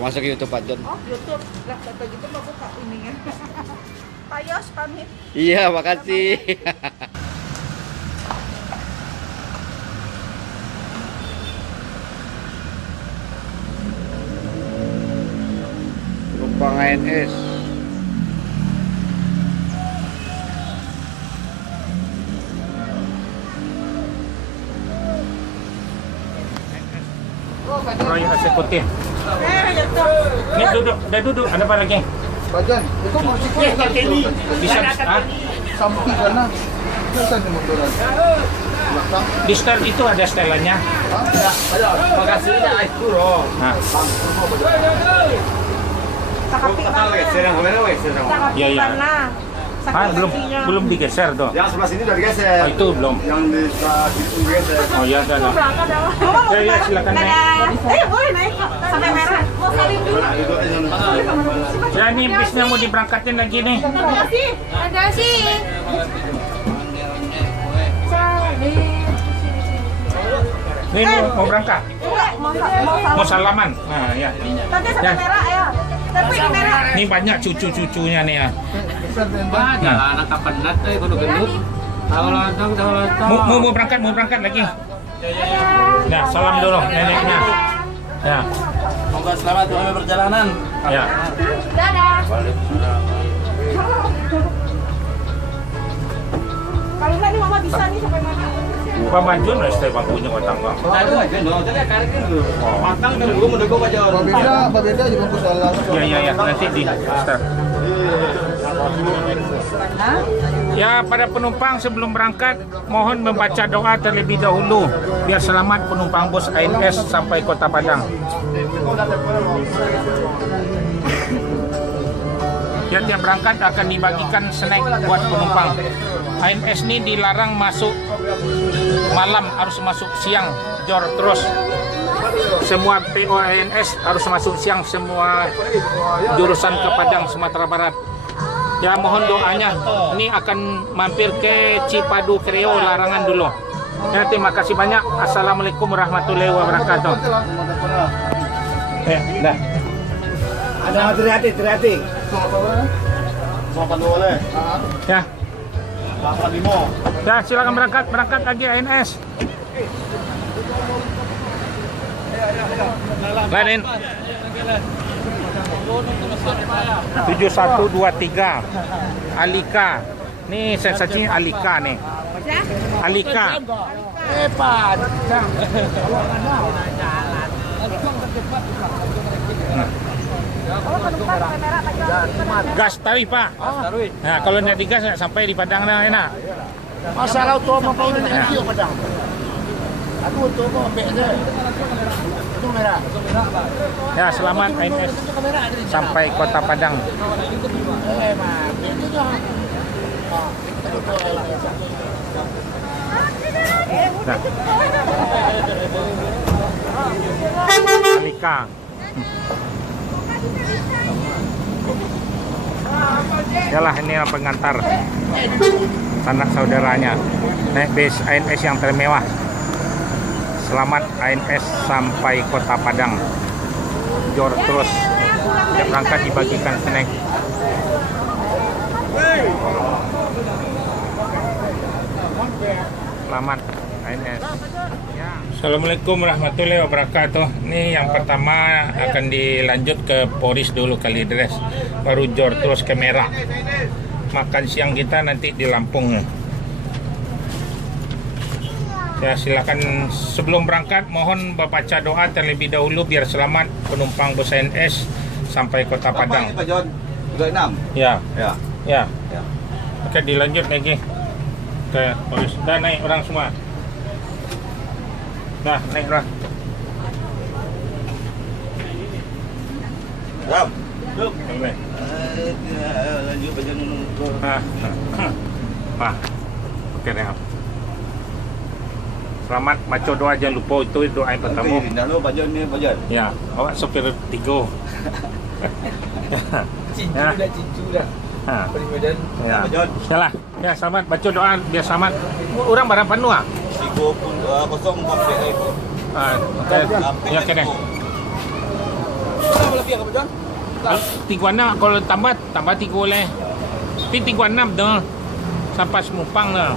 masuk YouTube Pak John. Oh, YouTube. Lah kata gitu mah buka ininya. Pak Yos pamit. Iya, makasih. Penumpang ANS. Roy eksekutif. Ini duduk, udah duduk. Ada apa lagi? Bajan, itu musik Bisa, samping sana. Bisa dimunduran. Belakang. di setel itu ada setelannya. Makasih ya aku loh. Nah, iya iya. Belum digeser tuh. Yang sebelah sini udah digeser. Oh, itu belum. Yang di situ digeser. Oh iya, ada. Ya, silakan naik. Boleh naik sampai merah. Mau salim dulu. Ya, ini bisnya mau diberangkatin lagi nih. Ada sih. Nih mau berangkat. Mau salaman. Nah, ya. Tadi sampai merah ya. Tapi ini merah. Ini banyak cucu-cucunya nih ya. Anak kapan nanti kudu gendut. Mau berangkat lagi. Nah, salam dulu neneknya. Ya. Semoga selamat dalam perjalanan. Ya. Dadah. Kalau enggak nih mama bisa nih sampai mana? Pak Manjun lah stay bangkunya matang bang. Aduh aja dong, jadi karik dulu. Matang dan gua menduga Pak Jon. Babeda juga bungkus salah. Iya nanti di start. Ya, pada penumpang sebelum berangkat mohon membaca doa terlebih dahulu biar selamat penumpang bus ANS sampai Kota Padang. Tiap berangkat akan dibagikan snack buat penumpang. ANS ini dilarang masuk malam, harus masuk siang, jor terus. Semua PO ANS harus masuk siang, semua jurusan ke Padang, Sumatera Barat. Ya, mohon doanya. Ini akan mampir ke Cipadu Kreo, larangan dulu. Ya, terima kasih banyak. Assalamualaikum warahmatullahi wabarakatuh. Dah. Ada hati-hati. Sopan boleh. Ya. 85. Ya, silakan berangkat lagi ANS. Lain. 7123 Alika. Nih sensasinya Alika nih. Alika. Hebat. Gas tawi Pak. Nah, kalau tidak digas nggak sampai di Padang nah enak. Masalah tu apa pun nak video Padang. Aku tu mau ambil je. Itu merah. Ya, selamat ANS sampai Kota Padang. Nah. Alika. Yalah, ini pengantar sanak saudaranya naik bis ANS yang termewah. Selamat ANS sampai Kota Padang. Jor terus. Setiap berangkat dibagikan snack. Selamat ANS. Assalamualaikum warahmatullahi wabarakatuh. Ini yang pertama akan dilanjut ke Poris dulu Kalideres, baru jor terus ke Merah. Makan siang kita nanti di Lampung. Ya, silakan sebelum berangkat mohon baca doa terlebih dahulu biar selamat penumpang bus ANS sampai Kota Padang. Pak Jon? 36. Ya. Ya. Ya. Ya. Oke, dilanjut lagi ke Poris. Dah naik orang semua. Nah, naik lah. Ram. Duk. Boleh. Lanjut Pak Jon. Nah. Oke, dah. Selamat baca doa, jangan lupa itu doa yang pertama. Dah lu Pak Jon ni Pak Jon. Ya, awak sopir Tigo. Cincu Ya. dah, cincu dah. Ha. Permedan. Ya. Pak Jon. Yalah. Ya, selamat baca doa biar selamat. Orang barang penuh ah. 30 kosong komplek. Ah, okay. Ya, kena. lebih apa John? 36 kalau tambah 3 boleh. Tapi 36 tu sampai Semumpang tu.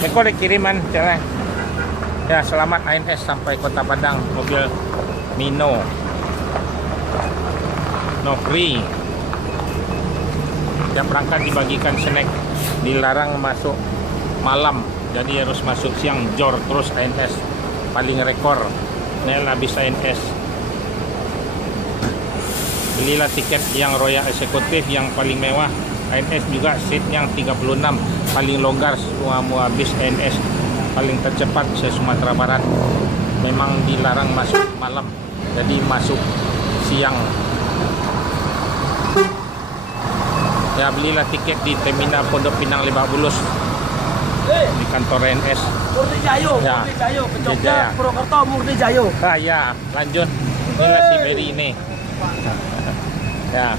Mereka dah kiriman jalan. Ya, selamat ANS sampai Kota Padang, mobil Mino. No free. Yang berangkat dibagikan snack, dilarang masuk malam, jadi harus masuk siang. Jor terus ANS paling rekor. Nel habis ANS. Belilah tiket yang Royal Eksekutif yang paling mewah. ANS juga seat yang 36 paling longgar semua habis ANS paling tercepat se-Sumatera Barat. Memang dilarang masuk malam, jadi masuk siang. Ya, belilah tiket di terminal Pondok Pinang Lebak Bulus di kantor ANS. Murni Jayo, Ya. Murni Jayo, Jaya. Pencoknya Purwokerto, Murni Jayo. Ya, lanjut. Inilah si Mary ini. Ya,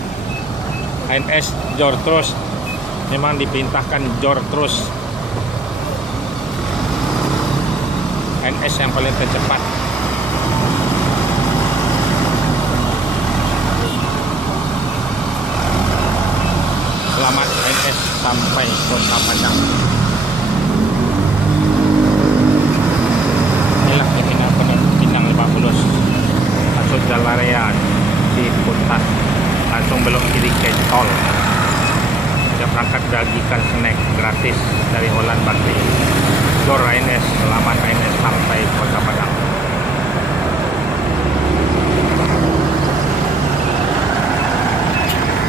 ANS jor terus. Memang diperintahkan jor terus. ANS yang paling tercepat. Selamat ANS sampai Kota Padang. Inilah terminal Pinang Lebak Bulus. Masuk jalan raya di Putat, langsung belok kiri ke tol. Dia berangkat bagikan snack gratis dari Holland Bakri. Jor ANS, selamat ANS sampai Kota Padang.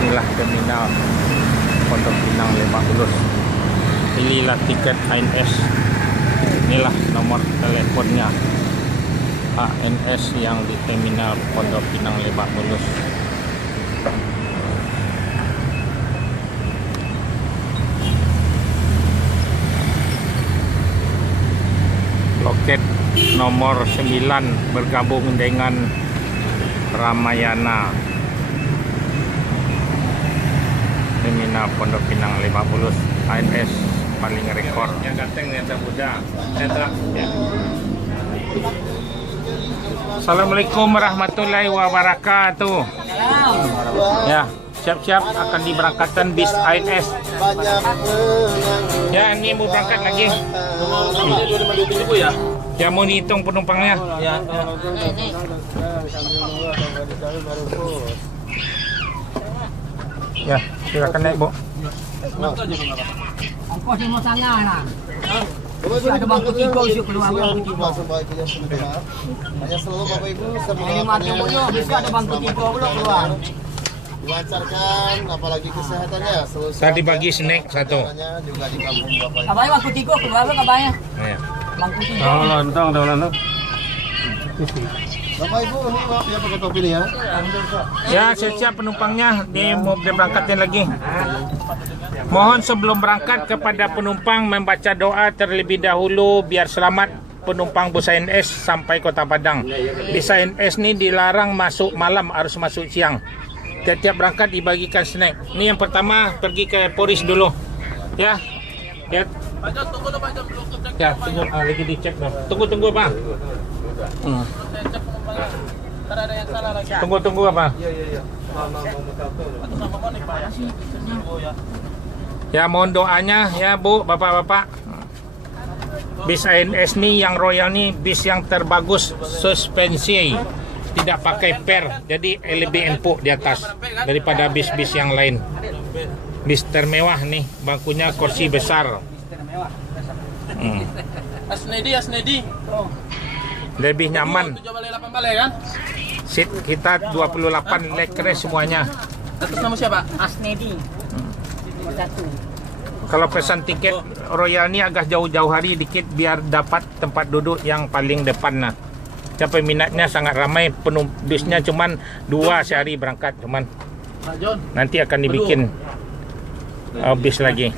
Inilah terminal Pondok Pinang Lebak Bulus. Pilihlah tiket ANS. Inilah nomor teleponnya ANS yang di terminal Pondok Pinang Lebak Bulus. Loket nomor 9 bergabung dengan Ramayana. Terminal Pondok Pinang Lebak Bulus, ANS paling rekor. Yang ganteng, yang muda. Ya. Assalamualaikum warahmatullahi wabarakatuh. Ya, siap-siap akan diberangkatkan bis ANS. Ya, ini mau berangkat lagi. Ya, mau dihitung penumpangnya. Ya, silakan naik, Bu. Ongkos ni mau sangat lah. Ada bangku tiga usuk keluar bangku tiga. Hanya selalu Bapak Ibu Ini mati punya, besok ada bangku tiga pula keluar. dilancarkan, apalagi kesehatannya. Tadi pagi snack satu. Juga di kampung Bapak Ibu. Kabarnya bangku tiga keluar apa kabarnya? Ya. Bangku tiga. Lontong, lontong. Bapak Ibu, ini maaf ya pakai topi nih ya. Ya, siap-siap penumpangnya. Ini mau berangkatin lagi. Mohon sebelum berangkat kepada penumpang membaca doa terlebih dahulu biar selamat penumpang bus ANS sampai Kota Padang. Bis ANS ini dilarang masuk malam, harus masuk siang. Tiap-tiap berangkat dibagikan snack. Ini yang pertama pergi ke Poris dulu. Ya. Ya. Ya, tunggu lagi dicek dong. Tunggu apa? Tunggu apa? Ya, mohon doanya ya Bu, Bapak-bapak. Bis ANS nih yang Royal nih bis yang terbagus, suspensi tidak pakai per, jadi lebih empuk di atas daripada bis-bis yang lain. Bis termewah nih, bangkunya kursi besar. Asnedi. Lebih nyaman. 7 balik 8 balik kan? Seat kita 28 leg rest semuanya. Atas nama siapa? Asnedi. Nomor 1. Kalau pesan tiket Royal ini agak jauh-jauh hari dikit biar dapat tempat duduk yang paling depan nah. Siapa minatnya sangat ramai, penuh bisnya cuman 2 sehari berangkat cuman. Pak John. Nanti akan dibikin bis lagi.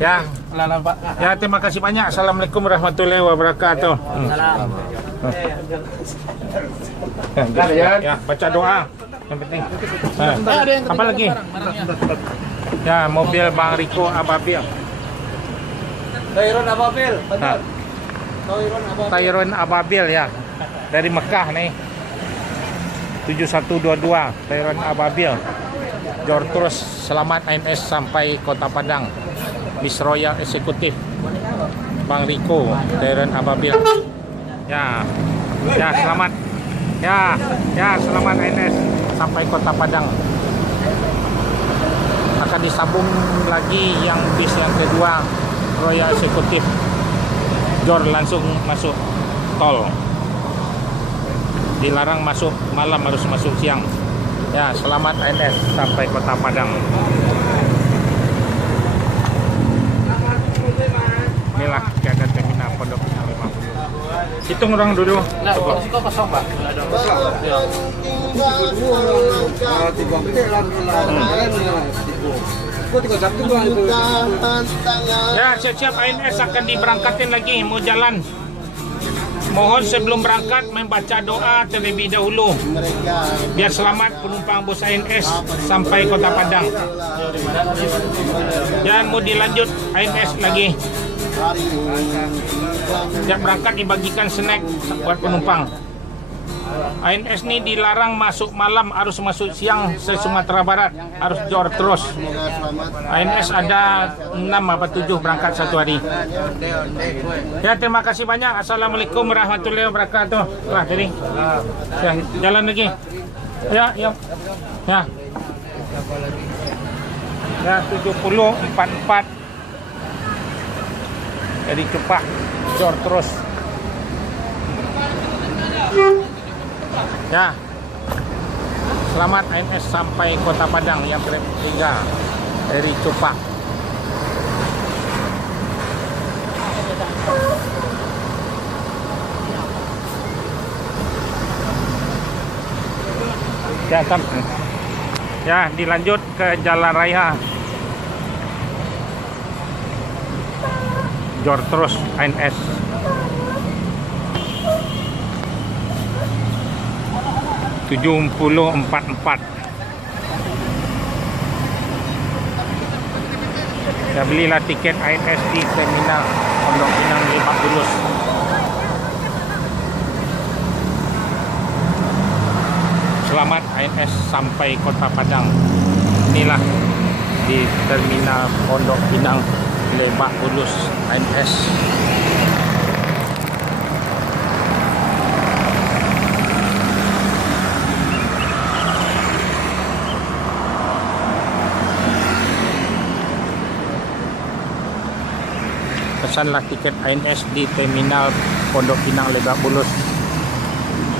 Ya. Pak. Ya, terima kasih banyak. Assalamualaikum warahmatullahi wabarakatuh. Ya, baca doa yang penting. Apa lagi? Ya, mobil Bang Riko Ababil. Tyrone Ababil. Tyrone Ababil ya. dari Mekah nih. 7122 Tyrant Ababil. Jor terus selamat ANS sampai Kota Padang. Bis Royal Eksekutif Bang Riko Tyrant Ababil. Ya selamat. Ya selamat ANS sampai Kota Padang. Akan disambung lagi yang bis yang kedua Royal Eksekutif. Jor langsung masuk tol. Dilarang masuk malam, harus masuk siang. Ya, selamat ANS sampai Kota Padang. Inilah keadaan terminal Pondok Pinang 50. Hitung orang dulu. Nah, kosong Pak. Ya, siap-siap ANS akan diberangkatin lagi, mau jalan. Mohon sebelum berangkat membaca doa terlebih dahulu biar selamat penumpang bus ANS sampai Kota Padang. Dan mau dilanjut ANS lagi. Setiap berangkat dibagikan snack buat penumpang. ANS ini dilarang masuk malam, harus masuk siang se-Sumatera Barat, harus jor terus. ANS ada 6 apa 7 berangkat satu hari. Ya, terima kasih banyak. Assalamualaikum warahmatullahi wabarakatuh. Wah, jadi ya, jalan lagi. Ya. Ya 7044 dari Cepak jor terus. Ya, selamat ANS sampai Kota Padang yang ketiga dari Cepak. Ya, dilanjut ke Jalan Raya. Jor terus ANS. (7044) Ya, belilah tiket ANS di terminal Pondok Pinang Lebak Bulus. Selamat ANS sampai Kota Padang. Inilah di terminal Pondok Pinang Lebak Bulus ANS. Pesanlah tiket ANS di terminal Pondok Pinang Lebak Bulus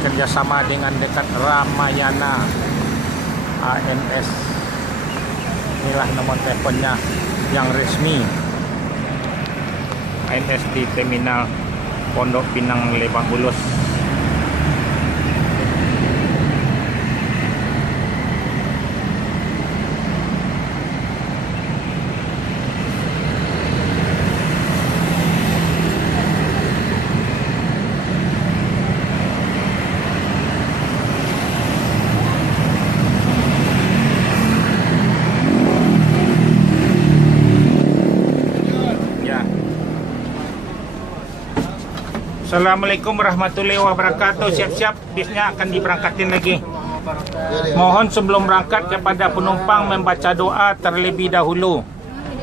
kerjasama dengan dekat Ramayana ANS. Inilah nomor teleponnya yang resmi ANS di terminal Pondok Pinang Lebak Bulus. Assalamualaikum warahmatullahi wabarakatuh. Siap-siap, bisnya akan diberangkatin lagi. Mohon sebelum berangkat kepada penumpang membaca doa terlebih dahulu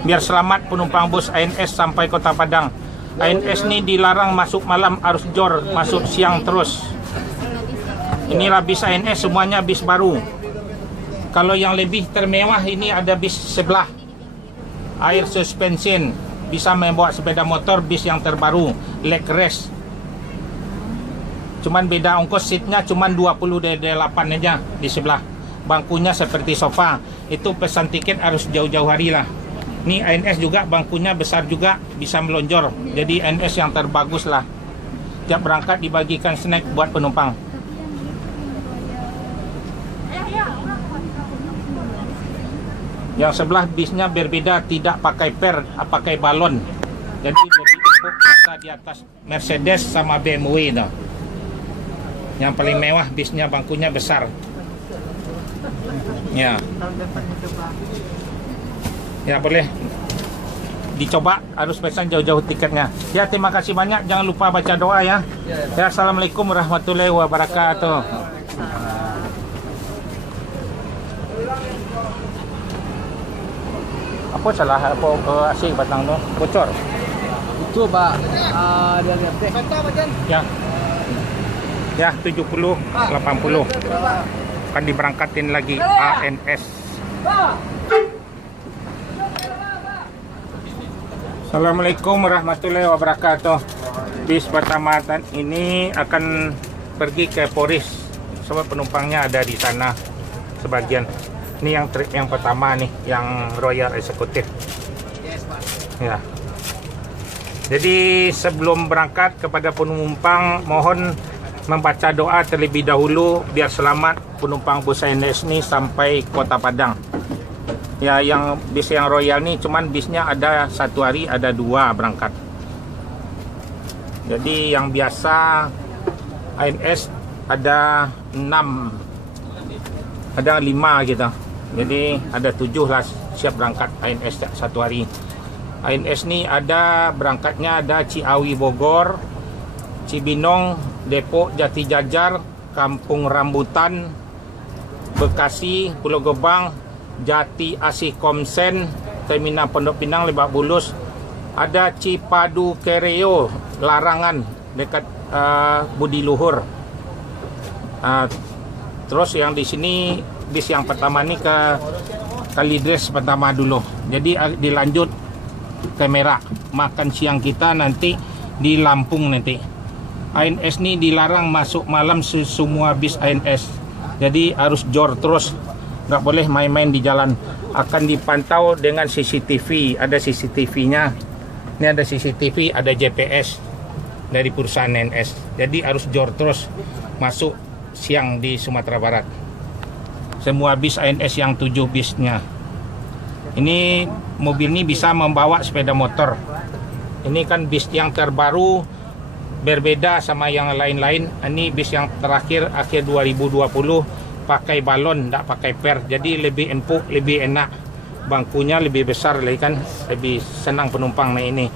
biar selamat penumpang bus ANS sampai Kota Padang. ANS ini dilarang masuk malam, harus jor masuk siang terus. Inilah bis ANS, semuanya bis baru. Kalau yang lebih termewah ini ada bis sebelah air suspension, bisa membawa sepeda motor, bis yang terbaru leg rest. Cuman beda ongkos, seatnya cuman 28 aja di sebelah. Bangkunya seperti sofa. Itu pesan tiket harus jauh-jauh hari lah. Ini ANS juga bangkunya besar juga, bisa melonjor. Jadi ANS yang terbagus lah. Tiap berangkat dibagikan snack buat penumpang. Yang sebelah bisnya berbeda, tidak pakai per, pakai balon. Jadi lebih empuk, kata di atas Mercedes sama BMW dah. Yang paling mewah bisnya bangkunya besar. Ya. Ya, boleh dicoba, harus pesan jauh-jauh tiketnya. Ya, terima kasih banyak. Jangan lupa baca doa ya. Ya, assalamualaikum warahmatullahi wabarakatuh. Apa salah apa asing batang tu? Bocor. Itu Pak, dia lihat deh. Ya. Ya, 70 80. Akan diberangkatin lagi ANS. Assalamualaikum warahmatullahi wabarakatuh. Bis pertama ini akan pergi ke Poris sebab penumpangnya ada di sana sebagian. Ini yang trip yang pertama nih, yang Royal Executive. Ya. Jadi sebelum berangkat kepada penumpang mohon membaca doa terlebih dahulu biar selamat penumpang bus ANS ini sampai Kota Padang. Ya, yang bis yang Royal nih cuman bisnya ada 1 hari ada 2 berangkat. Jadi yang biasa ANS ada 6, ada 5 gitu. Jadi ada 7 lah siap berangkat ANS 1 hari. ANS nih ada berangkatnya ada Ciawi Bogor, Cibinong, Depok, Jati Jajar, Kampung Rambutan, Bekasi, Pulau Gebang, Jati Asih Komsen, Terminal Pondok Pinang, Lebak Bulus, ada Cipadu Kereo, Larangan dekat Budi Luhur. Terus yang di sini bis yang pertama nih ke Kalideres pertama dulu. Jadi dilanjut ke Merak. Makan siang kita nanti di Lampung nanti. ANS ini dilarang masuk malam semua bis ANS. Jadi harus jor terus. Nggak boleh main-main di jalan. Akan dipantau dengan CCTV. Ada CCTV-nya. Ini ada CCTV, ada GPS dari perusahaan ANS. Jadi harus jor terus masuk siang di Sumatera Barat. Semua bis ANS yang 7 bisnya. Ini mobil ini bisa membawa sepeda motor. Ini kan bis yang terbaru, berbeda sama yang lain-lain. Ini bis yang terakhir akhir 2020 pakai balon, tidak pakai per. Jadi lebih empuk, lebih enak. Bangkunya lebih besar lagi kan, lebih senang penumpang naik ini.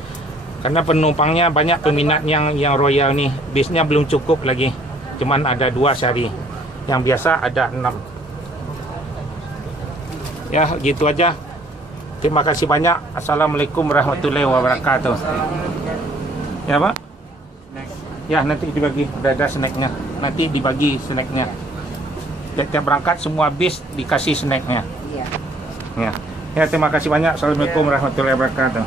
Karena penumpangnya banyak peminat yang Royal nih. Bisnya belum cukup lagi. Cuman ada 2 sehari. Yang biasa ada 6. Ya, gitu aja. Terima kasih banyak. Assalamualaikum warahmatullahi wabarakatuh. Ya, Pak? Ya, nanti dibagi. Udah ada snacknya. Nanti dibagi snacknya. Tiap berangkat semua bis dikasih snacknya. Ya. Ya, terima kasih banyak. Assalamualaikum warahmatullahi wabarakatuh.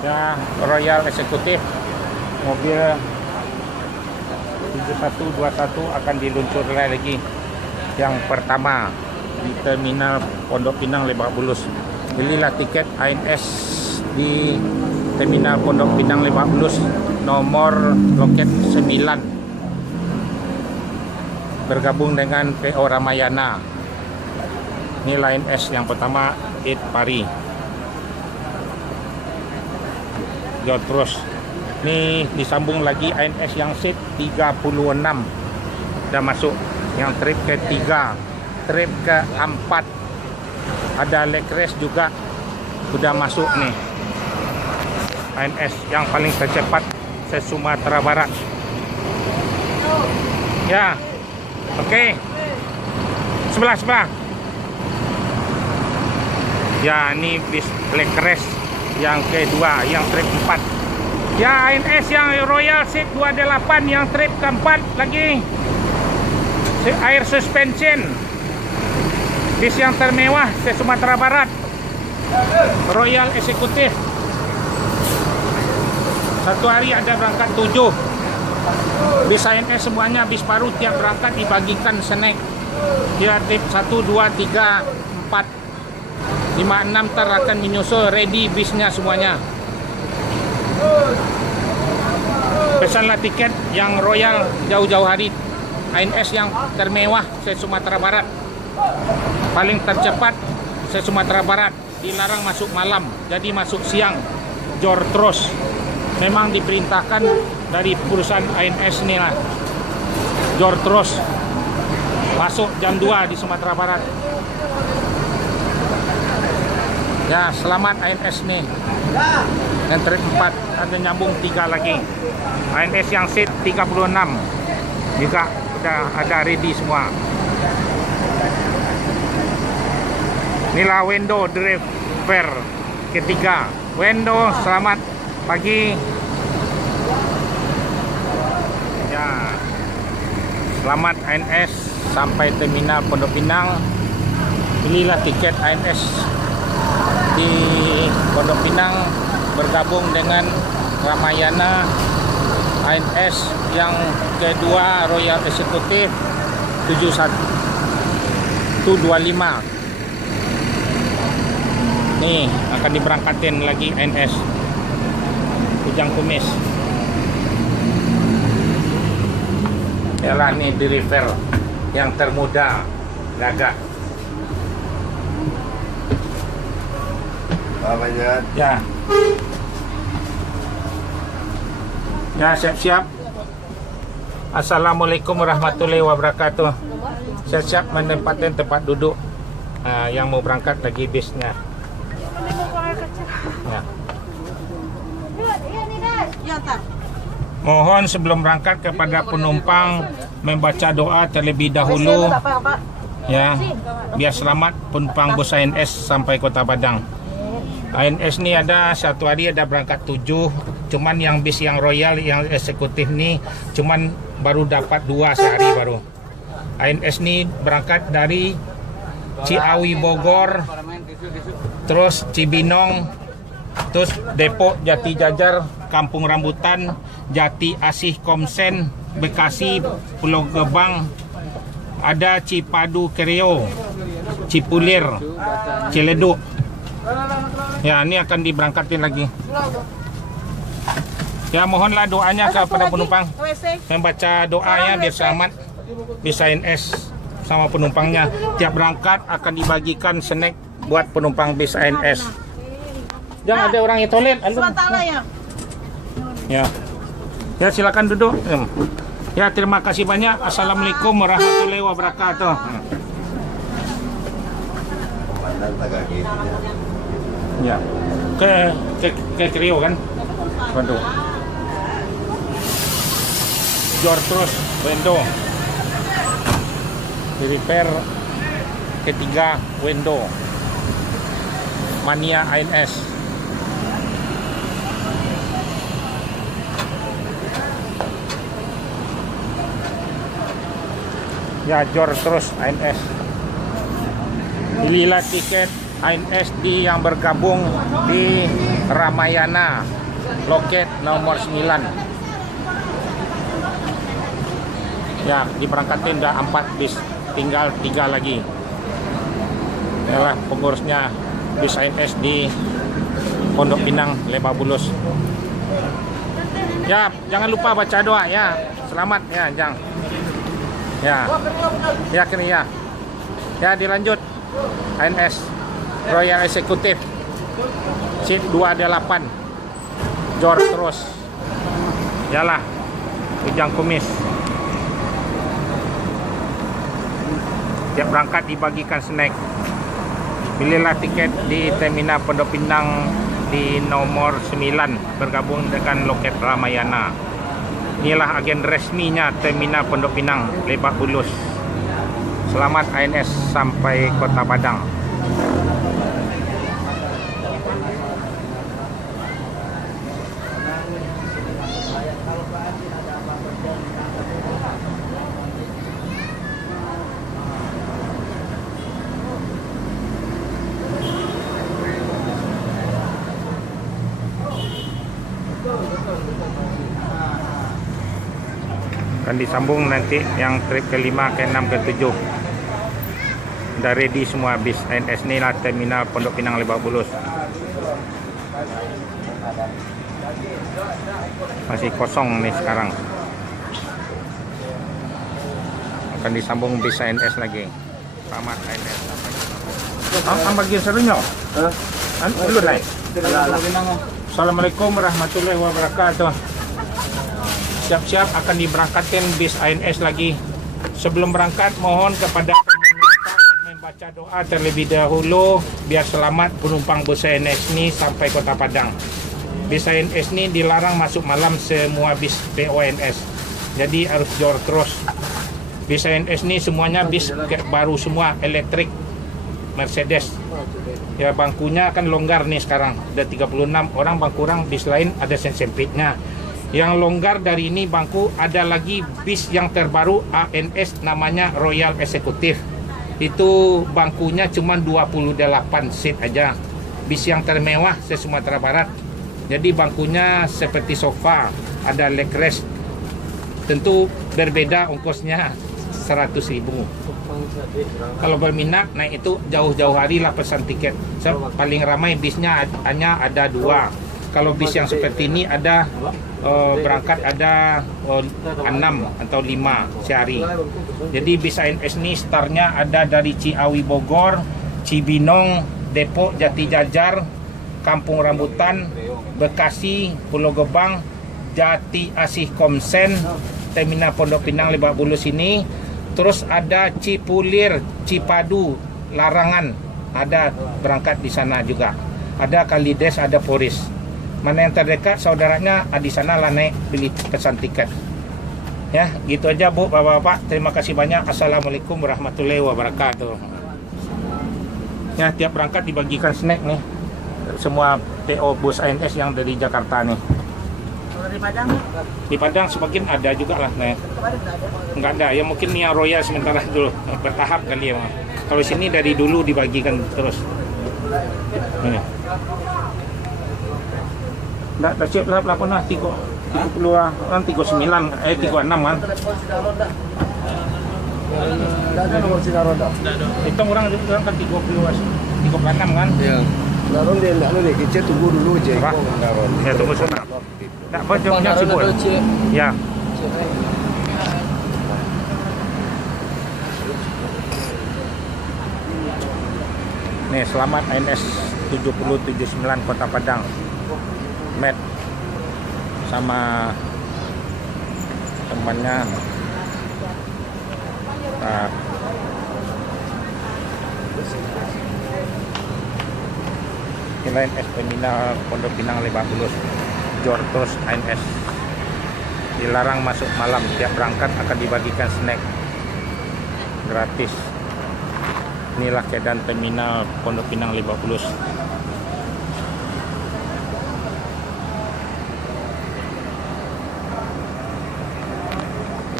Ya, Royal Executive mobil 7121 akan diluncur lagi yang pertama di Terminal Pondok Pinang, Lebak Bulus. Belilah tiket ANS di Terminal Pondok Pinang, Lebak Bulus, nomor loket 9, bergabung dengan PO Ramayana. Ini ANS yang pertama, 8 Pari. Jauh terus. Ini disambung lagi ANS yang seat 36 udah masuk, yang trip ke-3, trip ke-4 ada leg race juga udah masuk nih. ANS yang paling tercepat se-Sumatera Barat. Ya, oke. Sebelah. Ya, ini bis leg race yang kedua, yang trip 4. Ya, ANS yang Royal Seat 28 yang trip keempat lagi. Air suspension. Bis yang termewah se Sumatera Barat. Royal Executive. 1 hari ada berangkat 7. Bis ANS semuanya bis baru, tiap berangkat dibagikan snack. Ya, trip 1, 2, 3, 4, 5, 6 ntar akan menyusul ready bisnya semuanya. Pesanlah tiket yang Royal jauh-jauh hari. ANS yang termewah se-Sumatera Barat, paling tercepat se-Sumatera Barat. Dilarang masuk malam, jadi masuk siang. Jor terus. Memang diperintahkan dari perusahaan ANS ini lah. Jor terus. masuk jam 2 di Sumatera Barat. Ya, selamat ANS nih. Dan trip 4 ada nyambung 3 lagi. ANS yang seat 36 juga udah ada ready semua. Inilah Wendo driver ketiga. Wendo, selamat pagi. Ya, selamat ANS sampai terminal Pondok Pinang. Inilah tiket ANS di Pondok Pinang bergabung dengan Ramayana. ANS yang kedua Royal Executive 7125. Nih akan diberangkatin lagi ANS Ujang Kumis. Yalah nih driver yang termuda Gagak. Ya. Ya, siap-siap. Assalamualaikum warahmatullahi wabarakatuh. Siap-siap menempatkan tempat duduk yang mau berangkat lagi bisnya. Ya. Mohon sebelum berangkat kepada penumpang membaca doa terlebih dahulu. Ya, biar selamat penumpang bus ANS sampai Kota Padang. ANS ni ada satu hari ada berangkat 7, cuman yang bis yang royal yang eksekutif ni cuman baru dapat 2 sehari baru. ANS ni berangkat dari Ciawi Bogor, terus Cibinong, terus Depok Jati Jajar, Kampung Rambutan, Jati Asih Komsen, Bekasi, Pulau Gebang, ada Cipadu Kereo, Cipulir, Ciledug. Ya, ini akan diberangkatin lagi. Ya, mohonlah doanya kepada penumpang. Membaca doanya biar selamat bis ANS sama penumpangnya. Tiap berangkat akan dibagikan snack buat penumpang bis ANS. Jangan ada orang yang toilet. Ya. Ya, silakan duduk. Ya, terima kasih banyak. Assalamualaikum warahmatullahi wabarakatuh. Ya, ke Krio kan? Wendo. Jor terus Wendo. Repair ketiga Wendo. Mania ANS. Ya, Jor terus ANS. Inilah tiket ANS yang bergabung di Ramayana, loket nomor 9. Ya, diberangkatin udah 4 bis, tinggal 3 lagi. Inilah pengurusnya bis ANS di Pondok Pinang, Lebak Bulus. Ya, jangan lupa baca doa ya. Selamat ya, Jang. Ya. Ya, kini ya. Ya, dilanjut. ANS Royal Executive seat 28 Jor terus. Yalah Ujang Kumis. Tiap berangkat dibagikan snack. Belilah tiket di terminal Pondok Pinang di nomor 9 bergabung dengan loket Ramayana. Inilah agen resminya terminal Pondok Pinang, Lebak Bulus. Selamat ANS sampai Kota Padang. Akan disambung nanti yang trip ke-5, ke-6, ke-7. Udah ready semua bis ANS ni lah terminal Pondok Pinang Lebak Bulus. Masih kosong nih sekarang. Akan disambung bis ANS lagi. Selamat ANS. Ang bagian serunya? Belum naik. Assalamualaikum warahmatullahi wabarakatuh. Siap-siap akan diberangkatkan bis ANS lagi Sebelum berangkat, mohon kepada penumpang membaca doa terlebih dahulu biar selamat penumpang bus ANS ini sampai Kota Padang. Bis ANS ini dilarang masuk malam semua bis BONS. Jadi harus jor terus. Bis ANS ini semuanya bis baru semua, elektrik, Mercedes. Ya bangkunya kan longgar nih sekarang, ada 36 orang bangku kurang, bis lain ada sempitnya. Yang longgar dari ini bangku ada lagi bis yang terbaru ANS namanya Royal Executive. Itu bangkunya cuma 28 seat aja. Bis yang termewah se-Sumatera Barat. Jadi bangkunya seperti sofa, ada leg rest. Tentu berbeda ongkosnya 100.000. Kalau berminat naik itu jauh-jauh hari lah pesan tiket. Paling ramai bisnya hanya ada 2. Kalau bis yang seperti ini ada berangkat ada 6 atau 5 sehari. Jadi bis ANS ini startnya ada dari Ciawi Bogor, Cibinong, Depok Jati Jajar, Kampung Rambutan, Bekasi, Pulau Gebang, Jati Asih Komsen, Terminal Pondok Pinang Lebak Bulus ini. Terus ada Cipulir, Cipadu, Larangan, ada berangkat di sana juga. Ada Kalides, ada Poris. Mana yang terdekat saudaranya di sana lah naik beli pesan tiket. Ya, gitu aja Bu, Bapak-bapak. Terima kasih banyak. Assalamualaikum warahmatullahi wabarakatuh. Ya, tiap berangkat dibagikan snack nih. Semua TO bus ANS yang dari Jakarta nih. Kalau di Padang? Di Padang sebagian ada juga lah nih. Enggak ada, ya mungkin yang Royal sementara dulu bertahap kali ya. Kalau sini dari dulu dibagikan terus. Ini. Nggak siap lah pelakon lah 30 kan 39 36 kan. Enggak ada nomor sinar roda. Itu orang kan 36 kan. Iya. Lalu dia enggak ada kita tunggu dulu aja. Apa? Ya tunggu sebentar. Enggak bocoknya sih, Bu. Ya. Nih, selamat ANS 7079 Kota Padang. Met sama temannya ANS Terminal Pondok Pinang Lebak Bulus, Jortos ANS dilarang masuk malam. Tiap berangkat akan dibagikan snack gratis. Inilah keadaan Terminal Pondok Pinang Lebak Bulus.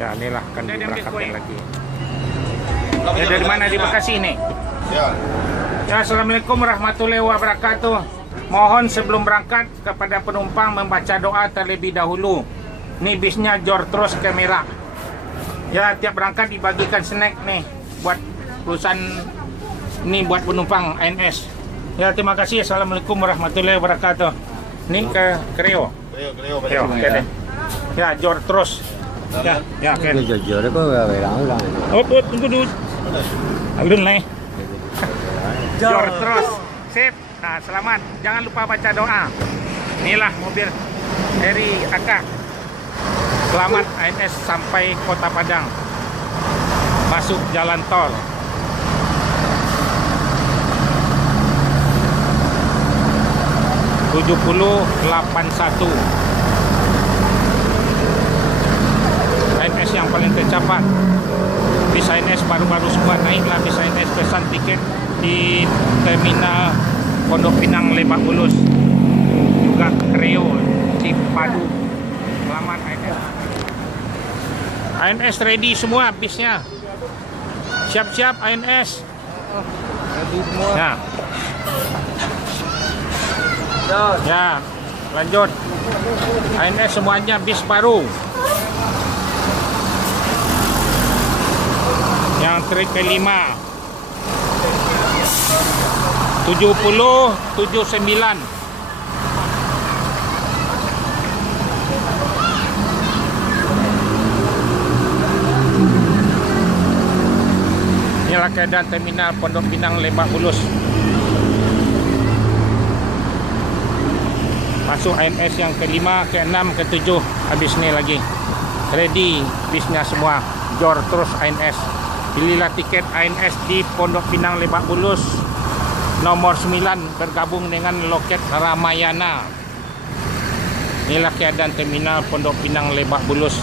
Ya, inilah akan diberangkatkan lagi. Ya, dari mana? Di Bekasi nih? Ya. Ya, Assalamualaikum warahmatullahi wabarakatuh. Mohon sebelum berangkat kepada penumpang membaca doa terlebih dahulu. Ini bisnya jor terus ke Merak. Ya, tiap berangkat dibagikan snack nih buat perusahaan ini buat penumpang ANS. Ya, terima kasih. Assalamualaikum warahmatullahi wabarakatuh. Ini ke Kreo. Kreo, oke deh. Ya, jor terus. Ya, oke. Oh, tunggu dulu. Alun nih. Jor terus. Sip. Nah, selamat. Jangan lupa baca doa. Inilah mobil dari Akak. Selamat ANS sampai Kota Padang. Masuk jalan tol. (7081) ANS yang paling tercepat. Bis ANS baru-baru semua naiklah bis ANS pesan tiket di Terminal Pondok Pinang Lebak Bulus, juga Kreo, Cipadu. Selamat ANS. ANS ready semua bisnya. Siap-siap ANS. Ready semua. Ya. Ya, lanjut. ANS semuanya bis baru. Yang trip kelima 7079. Inilah keadaan Terminal Pondok Pinang Lebak Bulus. Masuk ANS yang kelima, ke-6, ke-7. Habis ini lagi. Ready bisnya semua. Jor terus ANS. Belilah tiket ANS di Pondok Pinang Lebak Bulus nomor 9 bergabung dengan loket Ramayana. Inilah keadaan terminal Pondok Pinang Lebak Bulus.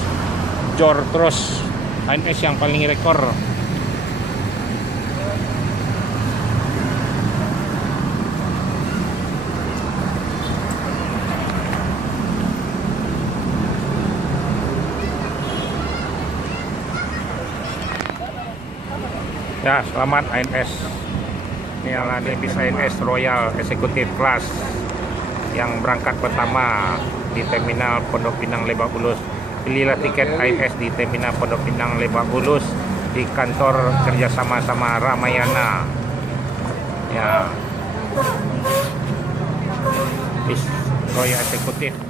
Jor terus ANS yang paling rekor. Ya, selamat ANS. Ini adalah bis ANS Royal Executive Class yang berangkat pertama di terminal Pondok Pinang Lebak Bulus. Belilah tiket ANS di terminal Pondok Pinang Lebak Bulus di kantor kerjasama sama Ramayana. Ya, bis Royal Executive.